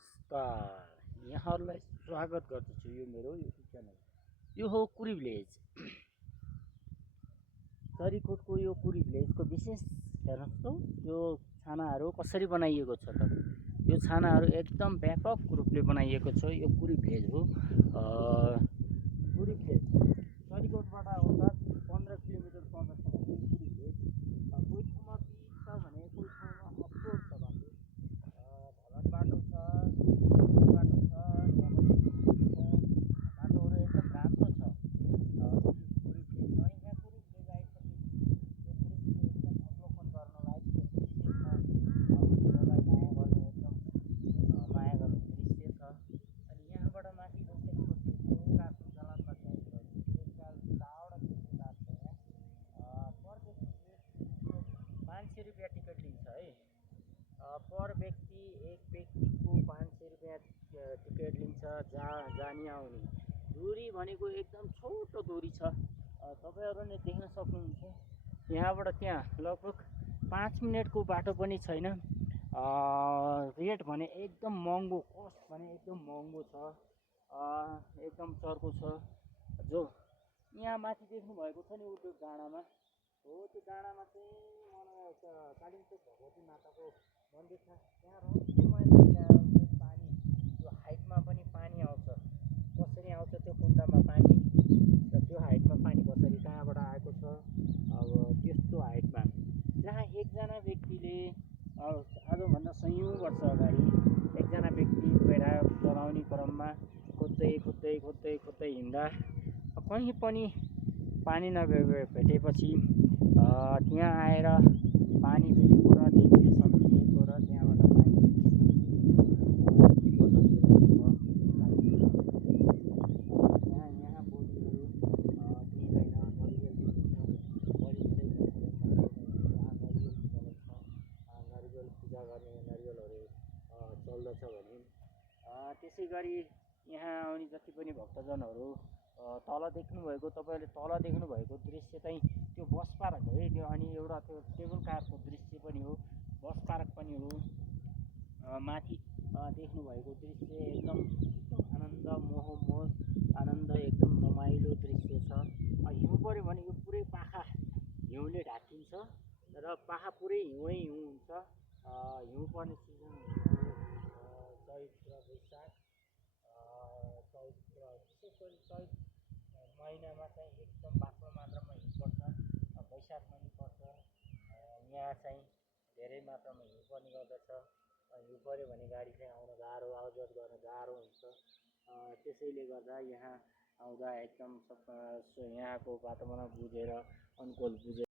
नमस्कार, यहाँहरूलाई स्वागत गर्दछु यो मेरो युट्युब च्यानल। यो हो कुरी भिलेज। सरीकोटको यो कुरी भिलेजको विशेष हेर्नुहोस् त, यो छानाहरू कसरी बनाइएको छ त। यो छानाहरू एकदम व्यापक रूपले बनाइएको छ। यो कुरी भिलेज हो। कुरी भिलेज सरीकोटबाट आउँदा 15 किलोमिटर पर्दछ भने कुरी भिलेज। कोही ठाउँमा पिच छ भने कोही ठाउँमा अफरोड छ भने ढलान बाटो छ, बाटो छ, बाटोहरू एकदम राम्रो छ। कुरी भिलेज है, यहाँ कुरी भिलेज आइसकेपछि यो दृश्य एकदम अवलोकन गर्नलाई दृश्य छ। हजुरहरूलाई माया गर्ने एकदम माया गर्ने दृश्य छ। अनि यहाँबाट माथि बसेपछि काठको जलानमा ल्याएको एककाल टाढा दृश्य लाग्छ। यहाँ पर व्यक्ति 500 रुपियाँ टिकट लिन्छ है। पर व्यक्ति एक व्यक्तिको 500 रुपियाँ टिकट लिन्छ। जाने आउने दूरी भनेको एकदम छोटो दूरी छ। तपाईँहरूले देख्न सक्नुहुन्छ। यहाँबाट त्यहाँ लगभग 5 मिनटको बाटो पनि छैन। रेट भने एकदम महँगो, कस्ट भने एकदम महँगो छ, एकदम चर्को छ। जो यहाँ माथि देख्नुभएको छ नि त्यो डाँडामा हो, त्यो डाँडामा चाहिँ कालिम्पोङ भगवती माताको मन्दिर छ। त्यहाँ रहस्यमय त्यहाँ पानी, त्यो हाइटमा पनि पानी आउँछ। कसरी आउँछ त्यो कुण्डमा पानी, र त्यो हाइटमा पानी कसरी कहाँबाट आएको छ। अब त्यस्तो हाइटमा जहाँ एकजना व्यक्तिले आजभन्दा सयौँ वर्ष अगाडि एकजना व्यक्ति गएर चलाउने क्रममा खोज्दै हिँड्दा कहीँ पनि पानी भेटेपछि त्यहाँ आएर पानी भेटेको र देखिले सम्झिएको र त्यहाँबाट पानी यहाँ बोलीहरू दिँदैन। नरिवल पूजा गर्ने नरिवलहरू चल्दछ भने त्यसै गरी यहाँ आउने जति पनि भक्तजनहरू तल देख्नुभएको, तपाईँहरूले तल देख्नुभएको दृश्य चाहिँ त्यो बस पार्क है। त्यो अनि एउटा त्यो टेबल कारको दृश्य पनि हो, बस पार्क पनि हो। माथि देख्नुभएको दृश्य एकदम आनन्द आनन्द एकदम रमाइलो दृश्य छ। हिउँ पऱ्यो भने यो पुरै पाखा हिउँले ढाकिन्छ र पाखा पुरै हिउँ हुन्छ। हिउँ पर्ने सिजन चैत र वैशाख। विशेष गरी चैत महिनामा चाहिँ एकदम बाक्लो मात्रामा हिउँ पर्छ। वैशाखमा पनि पर्छ। यहाँ चाहिँ धेरै मात्रामा हिउँ पर्ने गर्दछ। हिउँ पऱ्यो भने गाडी चाहिँ आउन गाह्रो, आवाजाही गर्न गाह्रो हुन्छ। त्यसैले गर्दा यहाँ आउँदा एकदम यहाँको वातावरण बुझेर, अनुकूल बुझेर